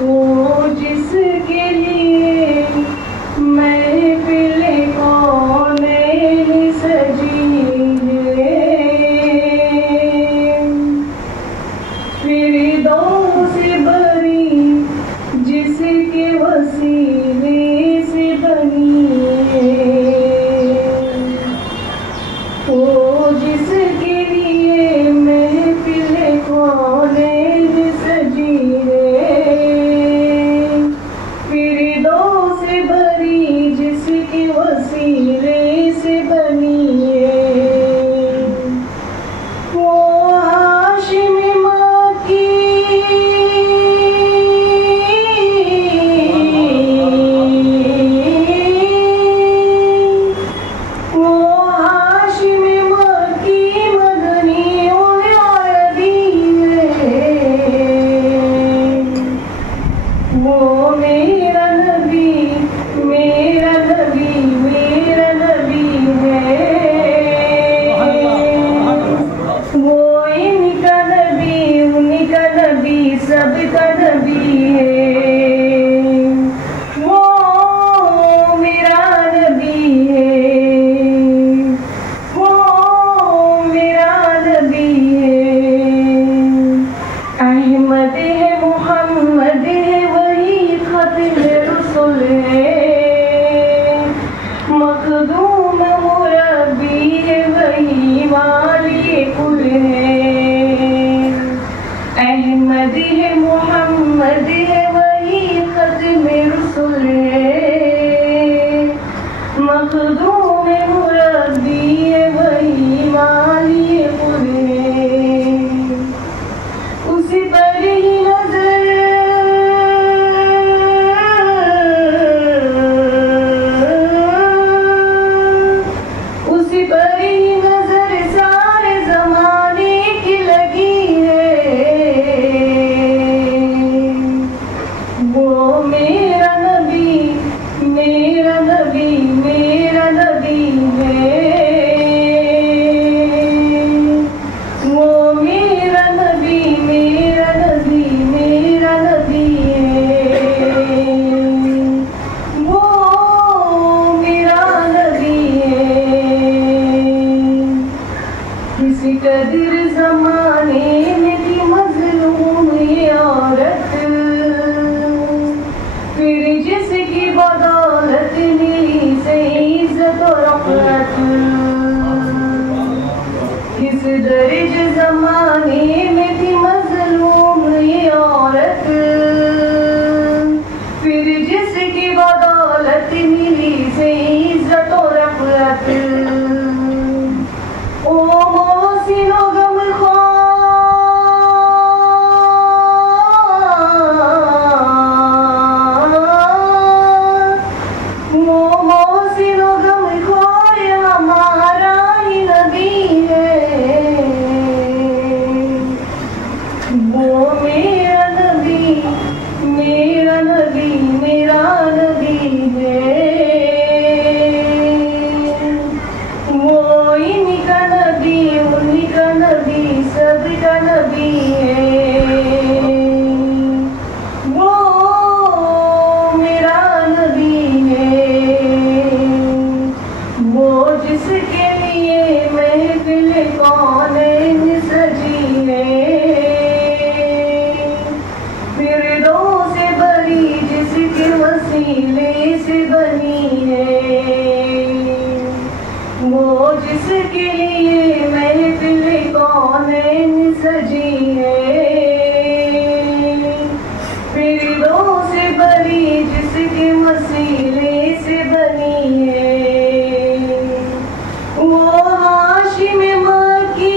वो जिसके लिए महफिल कौनैन सजी है, फिरदौस बरी जिसके वसीले से बनी है, वो जिसके लिए महफिल कौनैन सजी है, फिरदौस बरी जिसके वसीले से बनी है, वो हाशिम माँ की वो मेरा नबी मेरा नबी मेरा नबी है, वो इनका नबी उनका नबी सबका नबी है, वो मेरा नबी है, वो मेरा नबी है। अहमद है मोहम्मद है वही खत्म रसूल है, मखदूम मुरब्बी है वही वाली कुल है। अहमद है मोहम्मद है वही खत्म रसूल है, मखदूम मुरब्बी है वही वाली कुल है। उसी पर ही नजर उसी पर ही नजर सारे जमाने की लगी है, वो मेरा नबी मेरा नबी मेरा नबी है, वो मेरा नबी मेरा नबी मेरा नबी है, वो मेरा नबी है। किसी कदर जमाने में थी मजलूम ये औरत, फिर जिसकी बदौलत मिली से इज्जत और रफ़अत। किस दर्ज जमाने में थी मजलूम ये औरत, फिर जिसकी बदौलत मिली से इज्जत और रफ़अत। ओ मोहसिनो गमख्वार, वो मोहसिनो गमख्वार हमारा ही नबी है, वो मेरा नबी मेरा नबी मेरा नबी है, वो इनका नबी उनका नबी सबका नबी है, वो मेरा नबी है, वो जिसके लिए महफिल कौनैन सजी है, फिरदौस बरी जिसके वसीले से बनी है, वो जिसके लिए महफिल कौनैन सजी है, फिरदौस बरी जिसके वसीले से बनी है, वो हाशिम माँ की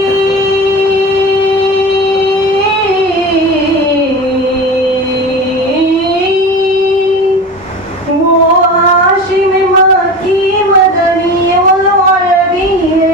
वो हाशिम माँ की मदनी वल अरबी है,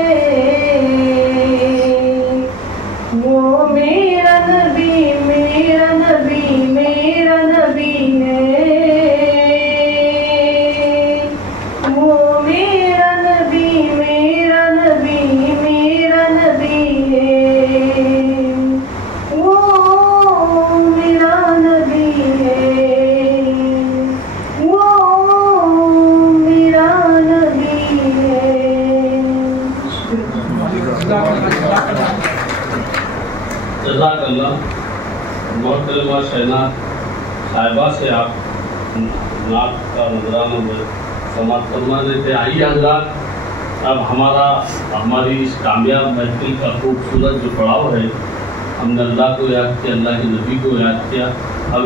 जज़ाकल्लाह। मोहतरमा शहनाज साहिबा से आप नात का नजराना में समाप्त फरमा देते। आइए हज़रात, अब हमारी इस कामयाब महफिल का खूबसूरत जो पड़ाव है, हमने अल्लाह को याद किया, अल्लाह के नबी को याद किया। अब